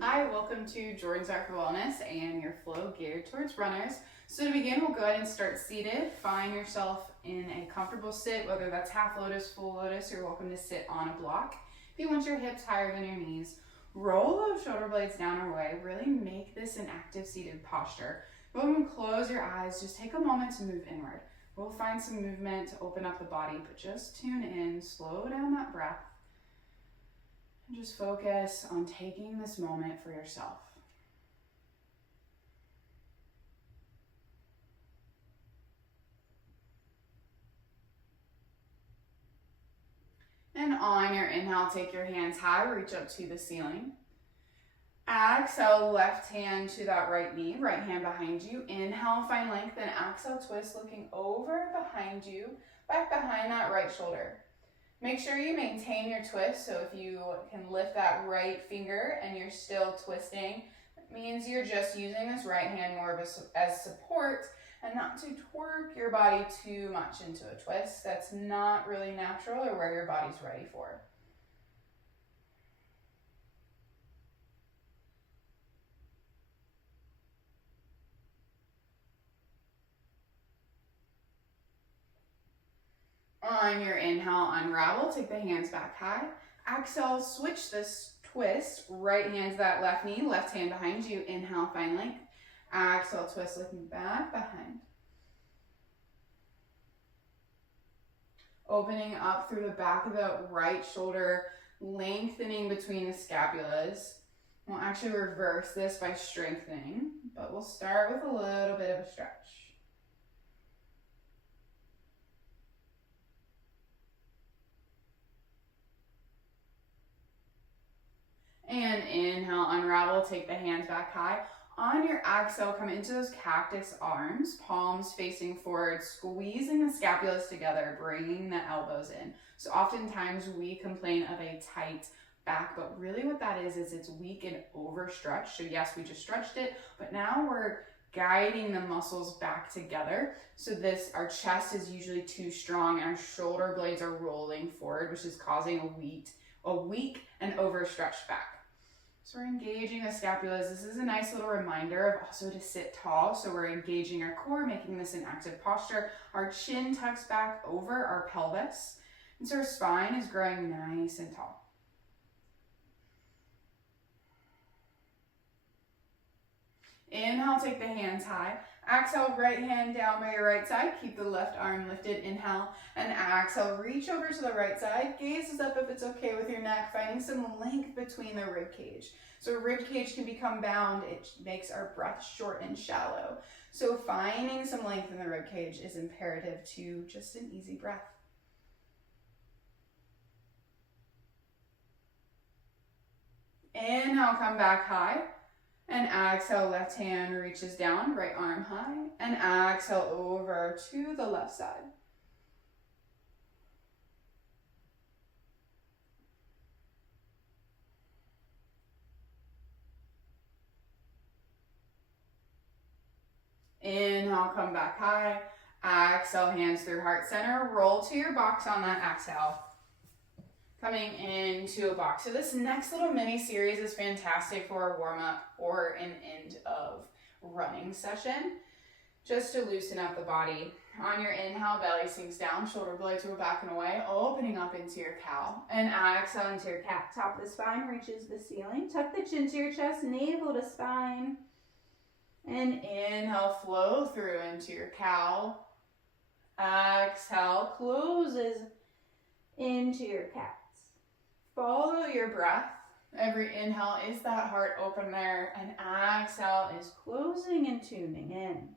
Hi, welcome to Jordan's Art for Wellness and your flow geared towards runners. So to begin, we'll go ahead and start seated. Find yourself in a comfortable sit, whether that's half lotus, full lotus, you're welcome to sit on a block. If you want your hips higher than your knees, roll those shoulder blades down or away. Really make this an active seated posture. Go ahead and close your eyes. Just take a moment to move inward. We'll find some movement to open up the body, but just tune in, slow down that breath. And just focus on taking this moment for yourself. And on your inhale, take your hands high, reach up to the ceiling. Exhale, left hand to that right knee, right hand behind you. Inhale, find length, then exhale, twist, looking over behind you, back behind that right shoulder. Make sure you maintain your twist, so if you can lift that right finger and you're still twisting, it means you're just using this right hand more of as support and not to twerk your body too much into a twist. That's not really natural or where your body's ready for. On your inhale, unravel, take the hands back high. Exhale, switch this twist, right hand to that left knee, left hand behind you. Inhale, find length. Exhale, twist, looking back behind. Opening up through the back of the right shoulder, lengthening between the scapulas. We'll actually reverse this by strengthening, but we'll start with a little bit of a stretch. And inhale, unravel, take the hands back high. On your exhale, come into those cactus arms, palms facing forward, squeezing the scapulas together, bringing the elbows in. So oftentimes we complain of a tight back, but really what that is it's weak and overstretched. So yes, we just stretched it, but now we're guiding the muscles back together. So our chest is usually too strong and our shoulder blades are rolling forward, which is causing a weak and overstretched back. So we're engaging the scapulas. This is a nice little reminder of also to sit tall. So we're engaging our core, making this an active posture. Our chin tucks back over our pelvis. And so our spine is growing nice and tall. Inhale, take the hands high. Exhale, right hand down by your right side. Keep the left arm lifted. Inhale and exhale. Reach over to the right side. Gaze is up if it's okay with your neck. Finding some length between the rib cage. So rib cage can become bound. It makes our breath short and shallow. So finding some length in the rib cage is imperative to just an easy breath. Inhale, come back high. And exhale, left hand reaches down, right arm high. And exhale over to the left side. Inhale, come back high. Exhale, hands through heart center. Roll to your box on that exhale. Coming into a box. So this next little mini series is fantastic for a warm up or an end of running session, just to loosen up the body. On your inhale, belly sinks down, shoulder blades go back and away, opening up into your cow. And exhale into your cat. Top of the spine reaches the ceiling. Tuck the chin to your chest, navel to spine. And inhale, flow through into your cow. Exhale, closes into your cat. Follow your breath. Every inhale is that heart open there, and exhale is closing and tuning in.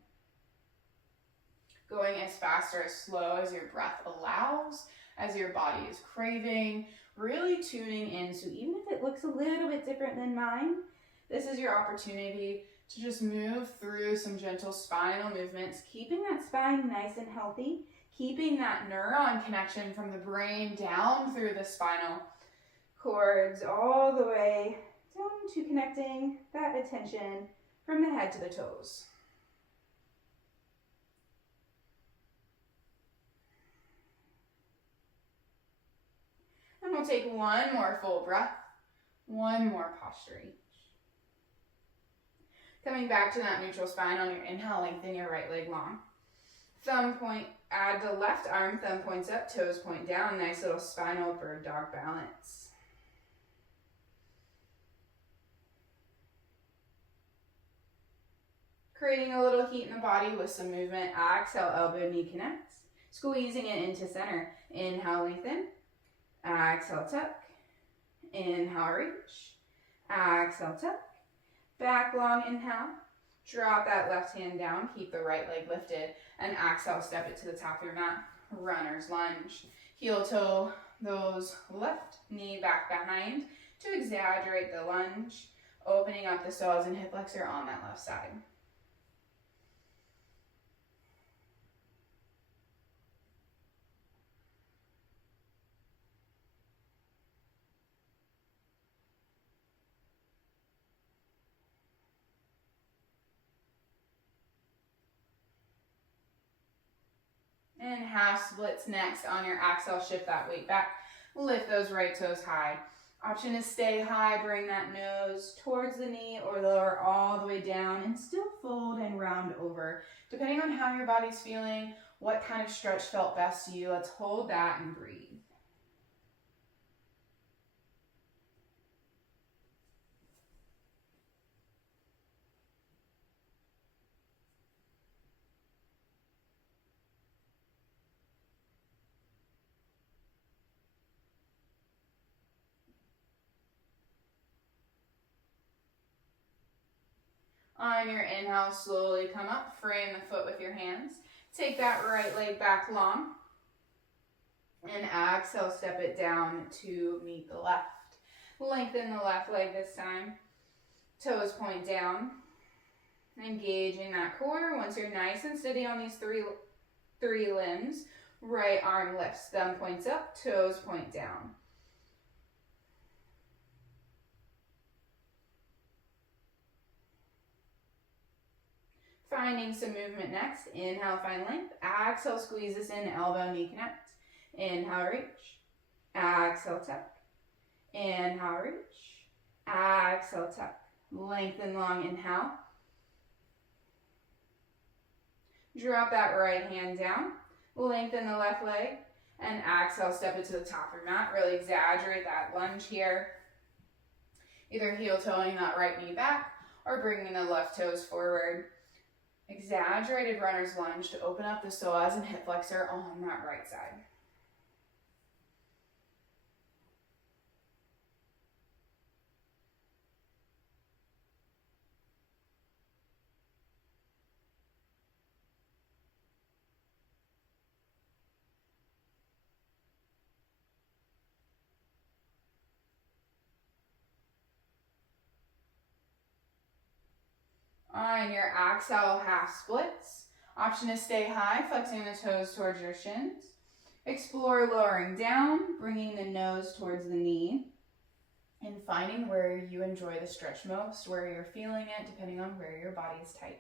Going as fast or as slow as your breath allows, as your body is craving, really tuning in. So even if it looks a little bit different than mine, this is your opportunity to just move through some gentle spinal movements, keeping that spine nice and healthy, keeping that neuron connection from the brain down through the spinal cords all the way down to connecting that attention from the head to the toes. And we'll take one more full breath, one more posture each. Coming back to that neutral spine on your inhale, lengthen your right leg long. Thumb point, add the left arm, thumb points up, toes point down. Nice little spinal bird dog balance. Creating a little heat in the body with some movement. Exhale, elbow, knee connects. Squeezing it into center. Inhale, lengthen. Exhale, tuck. Inhale, reach. Exhale, tuck. Back long, inhale. Drop that left hand down. Keep the right leg lifted. And exhale, step it to the top of your mat. Runner's lunge. Heel toe those left knee back behind to exaggerate the lunge. Opening up the psoas and hip flexor on that left side. And half splits next. On your exhale, shift that weight back. Lift those right toes high. Option is stay high, bring that nose towards the knee or lower all the way down and still fold and round over. Depending on how your body's feeling, what kind of stretch felt best to you, let's hold that and breathe. On your inhale, slowly come up, frame the foot with your hands. Take that right leg back long. And exhale, step it down to meet the left. Lengthen the left leg this time. Toes point down. Engaging that core. Once you're nice and steady on these three limbs, right arm lifts, thumb points up, toes point down. Finding some movement next. Inhale, find length. Exhale, squeeze this in, elbow, knee connect. Inhale, reach. Exhale, tuck. Inhale, reach. Exhale, tuck. Lengthen long, inhale. Drop that right hand down. Lengthen the left leg. And exhale, step it to the top of your mat. Really exaggerate that lunge here. Either heel toeing that right knee back or bringing the left toes forward. Exaggerated runner's lunge to open up the psoas and hip flexor on that right side. On your exhale, half splits. Option is stay high, flexing the toes towards your shins. Explore lowering down, bringing the nose towards the knee, and finding where you enjoy the stretch most, where you're feeling it, depending on where your body is tight.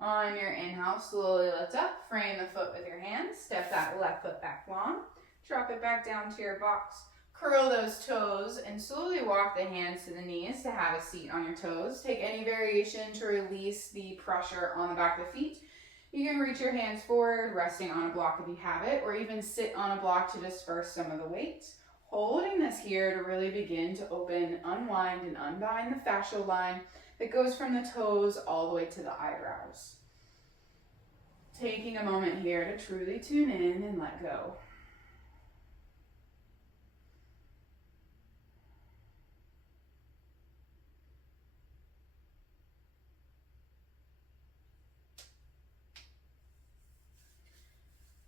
On your inhale, slowly lift up, frame the foot with your hands, step that left foot back long, drop it back down to your box. Curl those toes and slowly walk the hands to the knees to have a seat on your toes. Take any variation to release the pressure on the back of the feet. You can reach your hands forward, resting on a block if you have it, or even sit on a block to disperse some of the weight. Holding this here to really begin to open, unwind, and unbind the fascial line that goes from the toes all the way to the eyebrows. Taking a moment here to truly tune in and let go.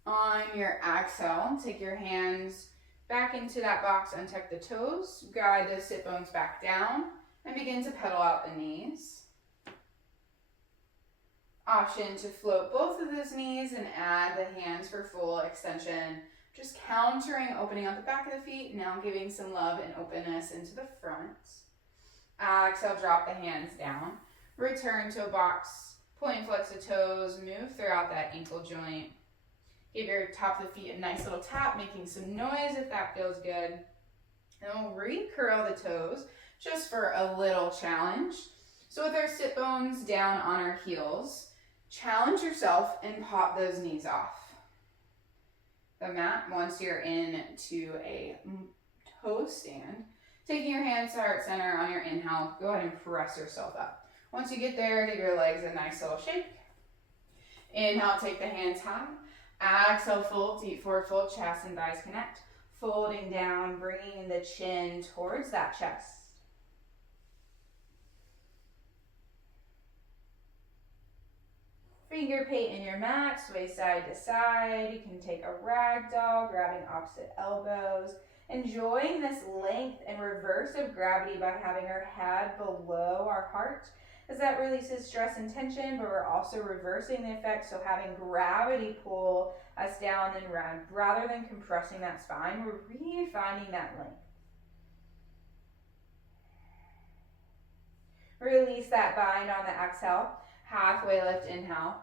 On your exhale, take your hands back into that box, untuck the toes, guide those sit bones back down, And begin to pedal out the knees. Option to float both of those knees and add the hands for full extension. Just countering, opening out the back of the feet, now giving some love and openness into the front. Exhale, drop the hands down. Return to a box, point and flex the toes, move throughout that ankle joint. Give your top of the feet a nice little tap, making some noise if that feels good. And we'll recurl the toes just for a little challenge. So with our sit bones down on our heels, challenge yourself and pop those knees off the mat. Once you're into a toe stand, taking your hands to heart center on your inhale, go ahead and press yourself up. Once you get there, give your legs a nice little shake. Inhale, take the hands high. Exhale, fold, deep forward fold, chest and thighs connect. Folding down, bringing the chin towards that chest. Finger paint in your mat, sway side to side. You can take a rag doll, grabbing opposite elbows. Enjoying this length and reverse of gravity by having our head below our heart, as that releases stress and tension, but we're also reversing the effect, so having gravity pull us down and round. Rather than compressing that spine, we're refinding that length. Release that bind on the exhale. Halfway lift, inhale.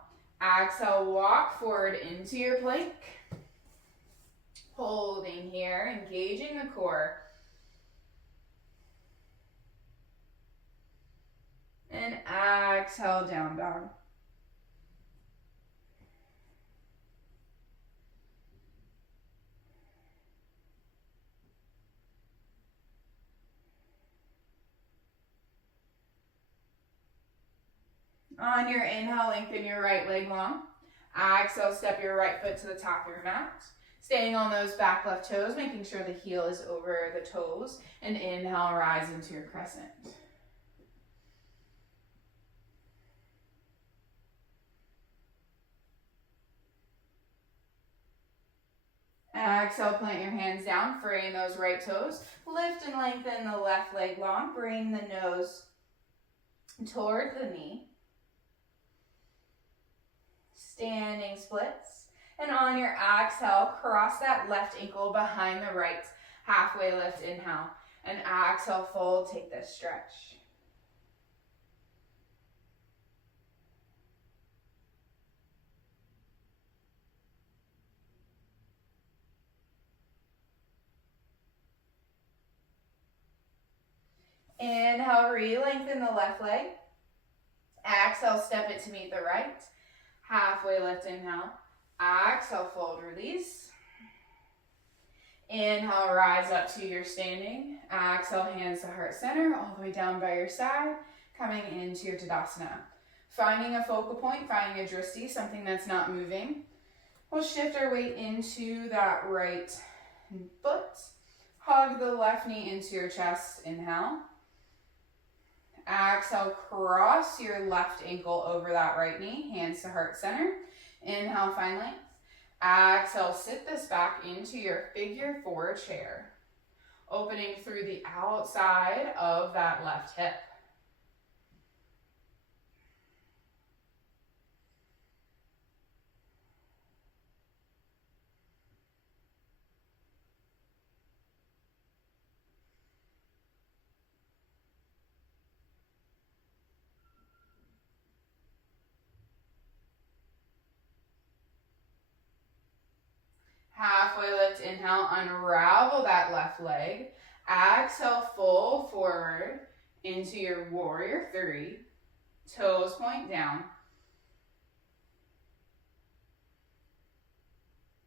Exhale, walk forward into your plank. Holding here, engaging the core. And exhale, down dog. On your inhale, lengthen your right leg long. Exhale, step your right foot to the top of your mat. Staying on those back left toes, making sure the heel is over the toes. And inhale, rise into your crescent. Exhale, plant your hands down, frame those right toes. Lift and lengthen the left leg long. Bring the nose toward the knee. Standing splits. And on your exhale, cross that left ankle behind the right. Halfway lift, inhale. And exhale, fold, take this stretch. Inhale, re-lengthen the left leg. Exhale, step it to meet the right. Halfway lift, inhale. Exhale, fold, release. Inhale, rise up to your standing. Exhale, hands to heart center, all the way down by your side, coming into your Tadasana. Finding a focal point, finding a drishti, something that's not moving. We'll shift our weight into that right foot. Hug the left knee into your chest, inhale. Exhale, cross your left ankle over that right knee, hands to heart center. Inhale, find length. Exhale, sit this back into your figure four chair. Opening through the outside of that left hip. Halfway lift, inhale, unravel that left leg. Exhale, fold forward into your warrior three. Toes point down.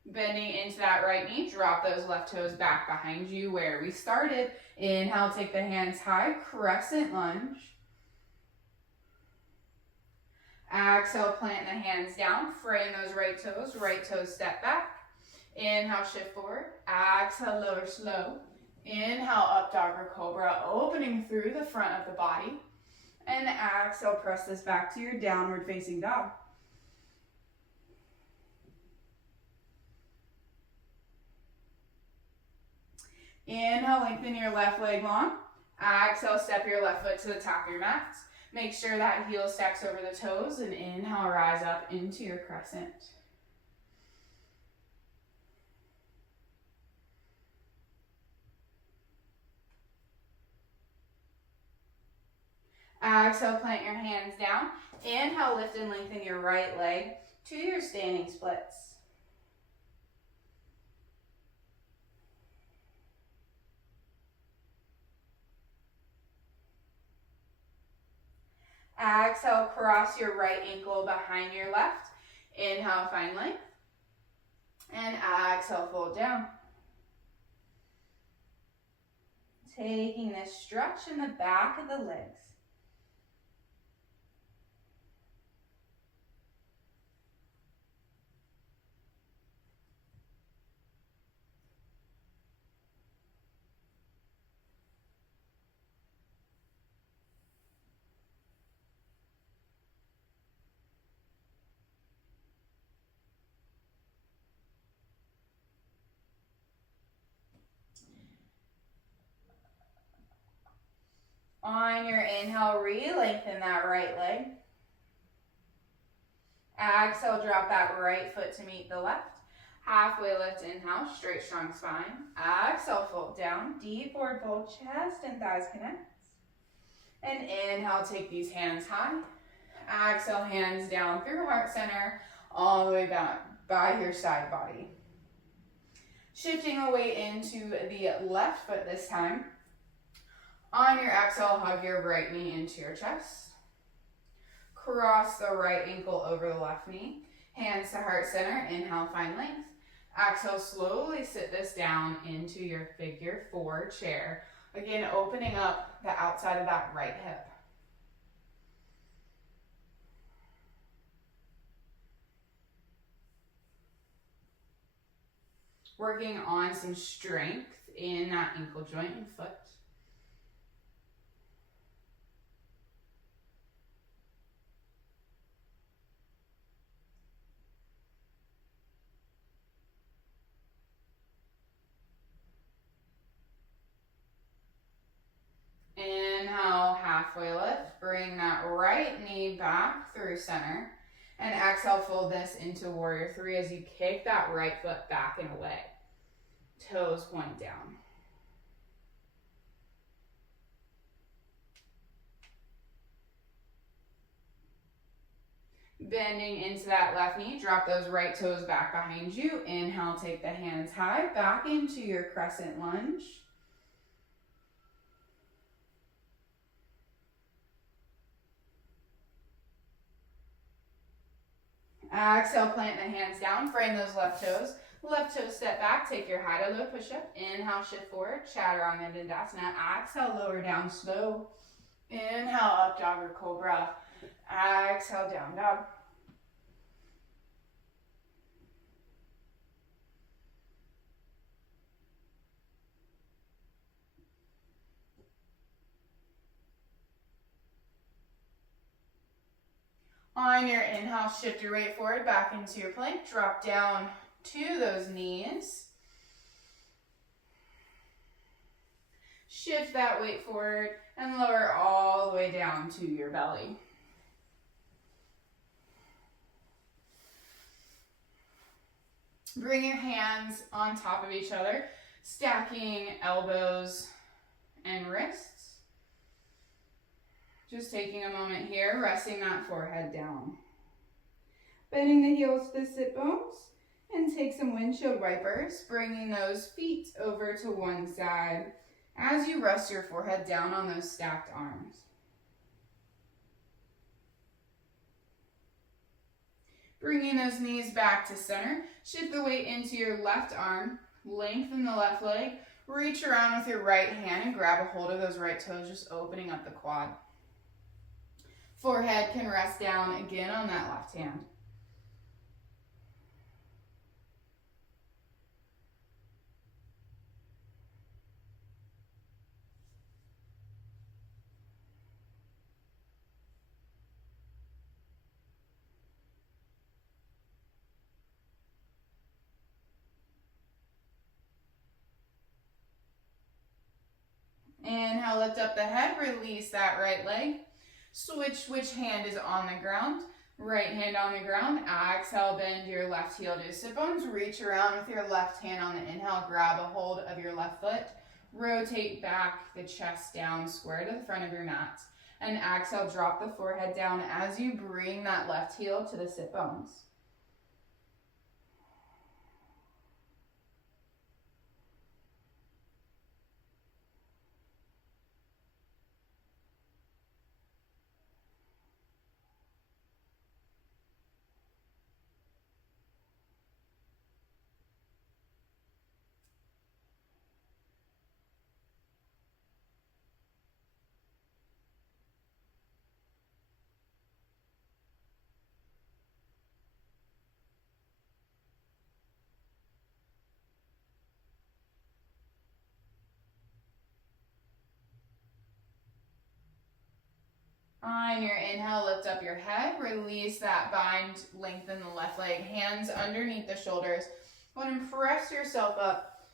Bending into that right knee, drop those left toes back behind you where we started. Inhale, take the hands high, crescent lunge. Exhale, plant the hands down, frame those right toes step back. Inhale, shift forward. Exhale, lower slow. Inhale, up dog or cobra, opening through the front of the body. And exhale, press this back to your downward facing dog. Inhale, lengthen your left leg long. Exhale, step your left foot to the top of your mat. Make sure that heel stacks over the toes, and inhale, rise up into your crescent. Exhale, plant your hands down. Inhale, lift and lengthen your right leg to your standing splits. Exhale, cross your right ankle behind your left. Inhale, find length. And exhale, fold down. Taking this stretch in the back of the legs. On your inhale, re-lengthen that right leg. Exhale, drop that right foot to meet the left. Halfway lift, inhale, straight, strong spine. Exhale, fold down, deep forward fold, chest and thighs connect. And inhale, take these hands high. Exhale, hands down through heart center, all the way back by your side body. Shifting the weight into the left foot this time. On your exhale, hug your right knee into your chest. Cross the right ankle over the left knee. Hands to heart center. Inhale, find length. Exhale, slowly sit this down into your figure four chair. Again, opening up the outside of that right hip. Working on some strength in that ankle joint and foot. Inhale, halfway lift. Bring that right knee back through center. And exhale, fold this into warrior three as you kick that right foot back and away. Toes point down. Bending into that left knee, drop those right toes back behind you. Inhale, take the hands high, back into your crescent lunge. Exhale, plant the hands down, frame those left toes. Left toe step back, take your high to low push-up. Inhale, shift forward, chaturanga dandasana. Exhale, lower down slow. Inhale, up dog or cobra. Exhale, down dog. On your inhale, shift your weight forward, back into your plank. Drop down to those knees. Shift that weight forward and lower all the way down to your belly. Bring your hands on top of each other, stacking elbows and wrists. Just taking a moment here, resting that forehead down. Bending the heels to the sit bones, and take some windshield wipers, bringing those feet over to one side as you rest your forehead down on those stacked arms. Bringing those knees back to center, shift the weight into your left arm, lengthen the left leg, reach around with your right hand and grab a hold of those right toes, just opening up the quad. Forehead can rest down again on that left hand. Inhale, lift up the head, release that right leg. Switch which hand is on the ground. Right hand on the ground. Exhale, bend your left heel to sit bones. Reach around with your left hand on the inhale. Grab a hold of your left foot. Rotate back the chest down, square to the front of your mat. And exhale, drop the forehead down as you bring that left heel to the sit bones. On your inhale, lift up your head, release that bind, lengthen the left leg, hands underneath the shoulders. Go ahead and press yourself up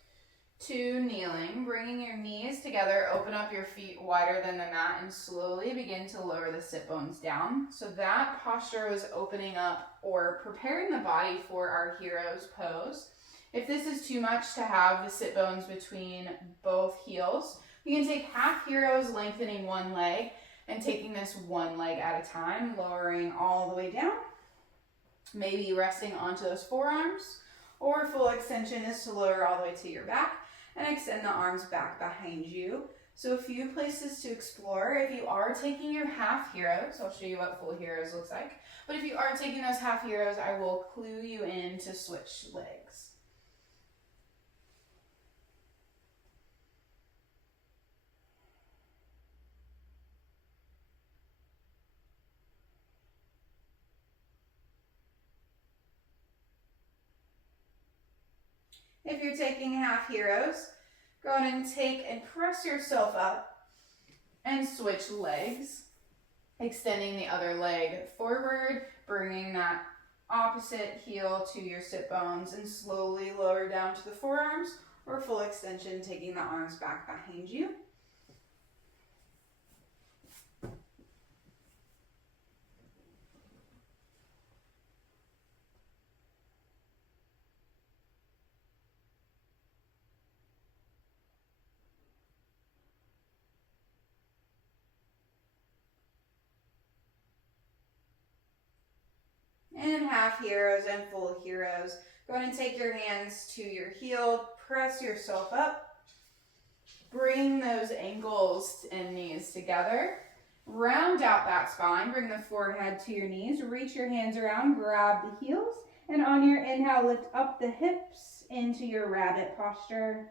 to kneeling, bringing your knees together, open up your feet wider than the mat, and slowly begin to lower the sit bones down. So that posture was opening up or preparing the body for our hero's pose. If this is too much to have the sit bones between both heels, you can take half heroes, lengthening one leg, and taking this one leg at a time, lowering all the way down. Maybe resting onto those forearms, or full extension is to lower all the way to your back and extend the arms back behind you. So a few places to explore. If you are taking your half heroes, I'll show you what full heroes looks like. But if you are taking those half heroes, I will clue you in to switch legs. If you're taking half heroes, go ahead and take and press yourself up and switch legs, extending the other leg forward, bringing that opposite heel to your sit bones and slowly lower down to the forearms, or full extension, taking the arms back behind you. And half heroes and full heroes. Go ahead and take your hands to your heel, press yourself up, bring those ankles and knees together, round out that spine, bring the forehead to your knees, reach your hands around, grab the heels, and on your inhale, lift up the hips into your rabbit posture.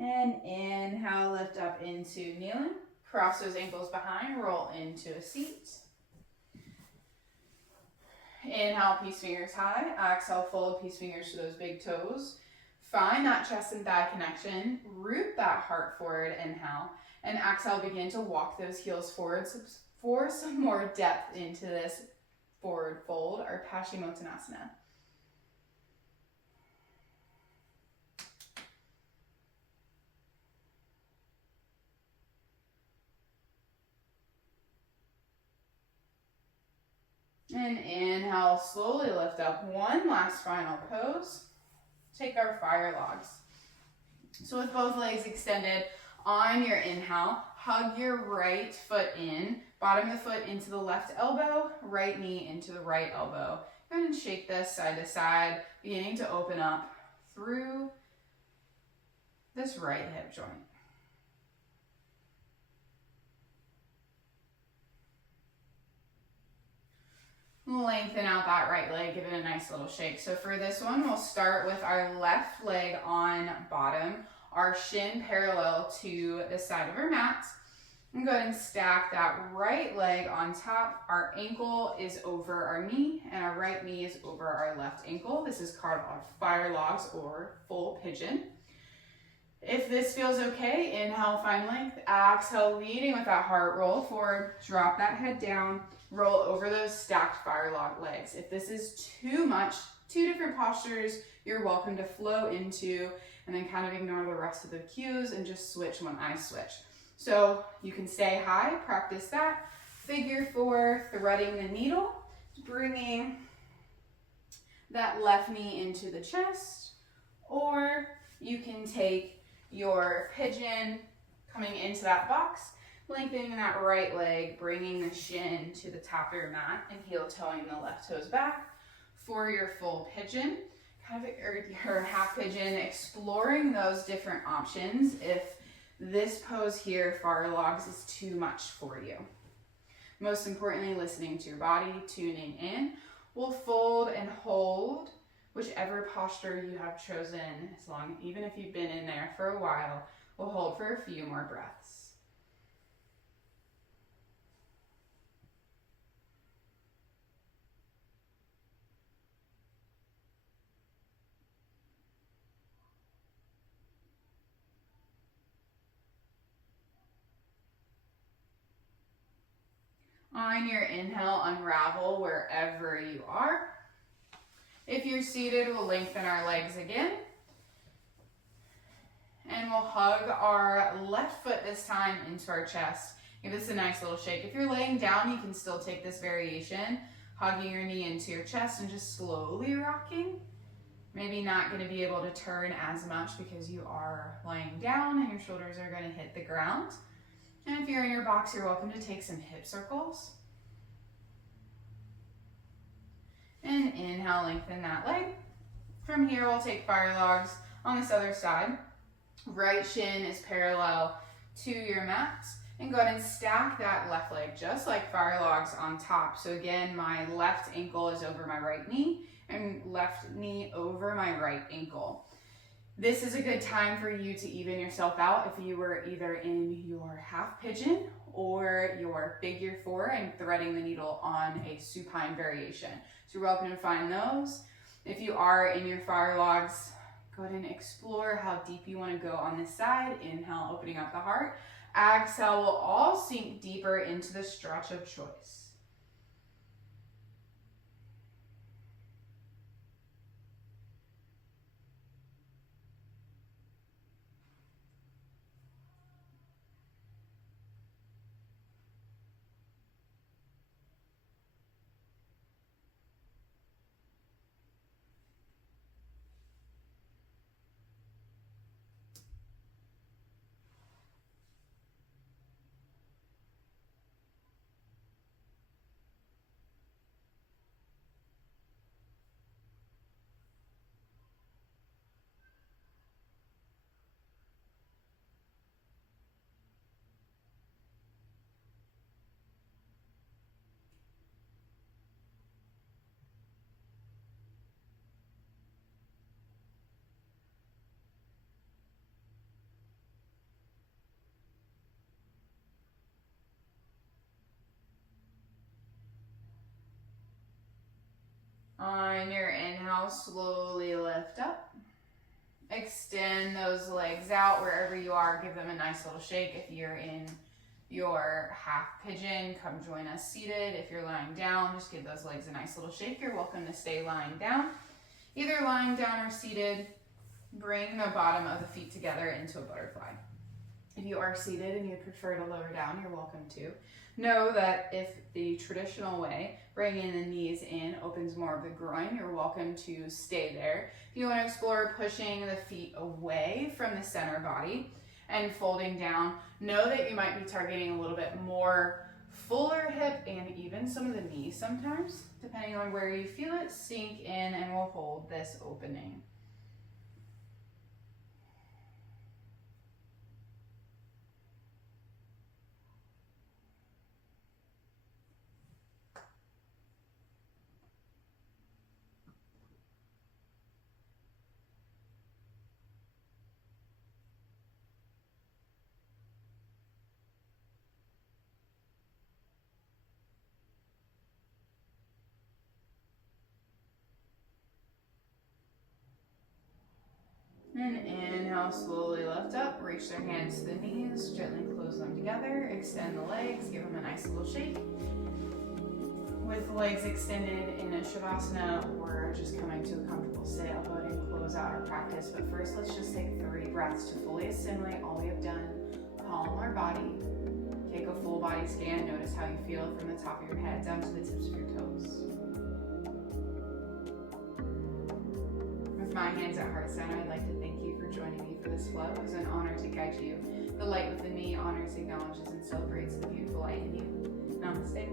And inhale, lift up into kneeling. Cross those ankles behind, roll into a seat. Inhale, peace fingers high. Exhale, fold peace fingers to those big toes. Find that chest and thigh connection. Root that heart forward, inhale. And exhale, begin to walk those heels forward for some more depth into this forward fold, or Paschimottanasana. And inhale, slowly lift up. One last final pose. Take our fire logs. So with both legs extended, on your inhale, hug your right foot in, bottom of the foot into the left elbow, right knee into the right elbow. Go ahead and shake this side to side, beginning to open up through this right hip joint. Lengthen out that right leg, give it a nice little shake. So for this one, we'll start with our left leg on bottom, our shin parallel to the side of our mat. And go ahead and stack that right leg on top. Our ankle is over our knee, and our right knee is over our left ankle. This is called our fire logs or full pigeon. If this feels okay, inhale, find length. Exhale, leading with that heart, roll forward, drop that head down, roll over those stacked fire log legs. If this is too much, 2 different postures you're welcome to flow into, and then kind of ignore the rest of the cues and just switch when I switch. So you can stay high, practice that. Figure 4, threading the needle, bringing that left knee into the chest, or you can take your pigeon coming into that box, lengthening that right leg, bringing the shin to the top of your mat and heel toeing the left toes back for your full pigeon, kind of your half pigeon, exploring those different options if this pose here, far logs, is too much for you. Most importantly, listening to your body, tuning in. We'll fold and hold whichever posture you have chosen, even if you've been in there for a while. We'll hold for a few more breaths. On your inhale, unravel wherever you are. If you're seated, we'll lengthen our legs again. And we'll hug our left foot this time into our chest. Give this a nice little shake. If you're laying down, you can still take this variation, hugging your knee into your chest and just slowly rocking. Maybe not going to be able to turn as much because you are laying down and your shoulders are going to hit the ground. And if you're in your box, you're welcome to take some hip circles. And inhale, lengthen that leg. From here, we'll take fire logs on this other side. Right shin is parallel to your mat. And go ahead and stack that left leg just like fire logs on top. So again, my left ankle is over my right knee and left knee over my right ankle. This is a good time for you to even yourself out if you were either in your half pigeon or your figure 4 and threading the needle on a supine variation. So you're welcome to find those. If you are in your fire logs, go ahead and explore how deep you want to go on this side. Inhale, opening up the heart. Exhale, we'll all sink deeper into the stretch of choice. On your inhale, slowly lift up. Extend those legs out wherever you are. Give them a nice little shake. If you're in your half pigeon, come join us seated. If you're lying down, just give those legs a nice little shake. You're welcome to stay lying down. Either lying down or seated, bring the bottom of the feet together into a butterfly. If you are seated and you prefer to lower down, you're welcome to. Know that if the traditional way, bringing the knees in, opens more of the groin, you're welcome to stay there. If you want to explore pushing the feet away from the center body and folding down, know that you might be targeting a little bit more fuller hip and even some of the knees sometimes, depending on where you feel it. Sink in and we'll hold this opening. And inhale, slowly lift up, reach their hands to the knees, gently close them together, extend the legs, give them a nice little shake. with legs extended in a Shavasana, we're just coming to a comfortable sit. I'll go ahead and close out our practice, but first let's just take 3 breaths to fully assimilate all we have done. Calm our body. Take a full body scan. Notice how you feel from the top of your head down to the tips of your toes. With my hands at heart center, I'd like to thank you for joining me for this flow. It was an honor to guide you. The light within me honors, acknowledges, and celebrates the beautiful light in you. Namaste.